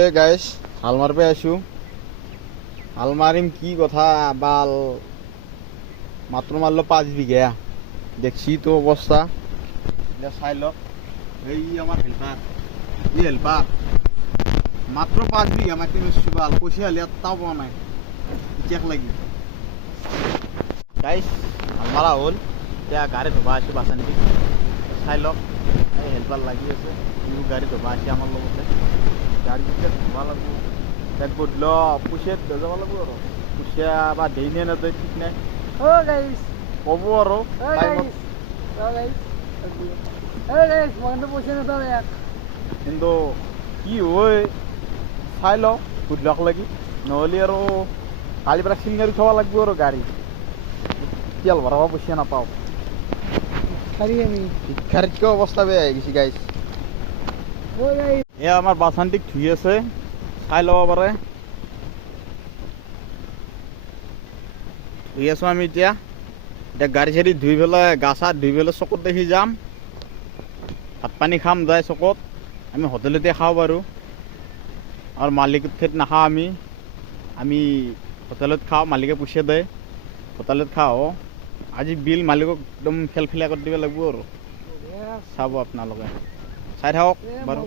এ guys হাল মারবে আসু হাল মারিম কি কথা বাল মাত্র মারলো 5 বিঘা দেখছি তো অবস্থা চাইল এই আমার হেল্পার মাত্র 5 বিঘা মাটি মিশছি বাল পয়সা হলে তাও পাওয়া নাই চেক লাগি গাইস হাল মারা হল এতিয়া গাড়ি ধোবা আছো বাঁচা নেকি চাই লওক এই হেল্পার লাগি আছে গাড়ি ধোবা আছে আমার লগতে গাড়ি ধোবা লাগব এক বদল পুষে যাব লাগব আৰু পুষা বা দেই নে নদয় ঠিক নাই কব আৰু কিন্তু কি হয় চাই লওঁ সুধিলক লাগি নহ'লে আৰু কালিৰ পৰা চিংগাৰী থ'ব লাগিব আৰু গাড়ী তেল ভৰাব পইচা নাপাওঁ ভিক্ষাৰীতকৈ অৱস্থা বেয়া হৈ গৈছে গাইছ এয়া আমাৰ বাছান্তিক ধুই আছে চাই ল'ব পাৰে ধুই আছোঁ আমি এতিয়া গাড়ী চাড়ী ধুই পেলাই গা চা ধুই পেলাই চকত দেখি যাম ভাত পানী খাম যায় চকত আমি হোটেলতে খাওঁ বাৰু আৰু মালিকৰ ঠাইত নাখাওঁ আমি হোটেলত খাওঁ মালিকে পইচা দিয়ে হোটেলত খাওঁ আজি বিল মালিকক একদম ফেলফেলীয়া কৰি দিব লাগিব আৰু চাব আপোনালোকে চাই থাকক বাৰু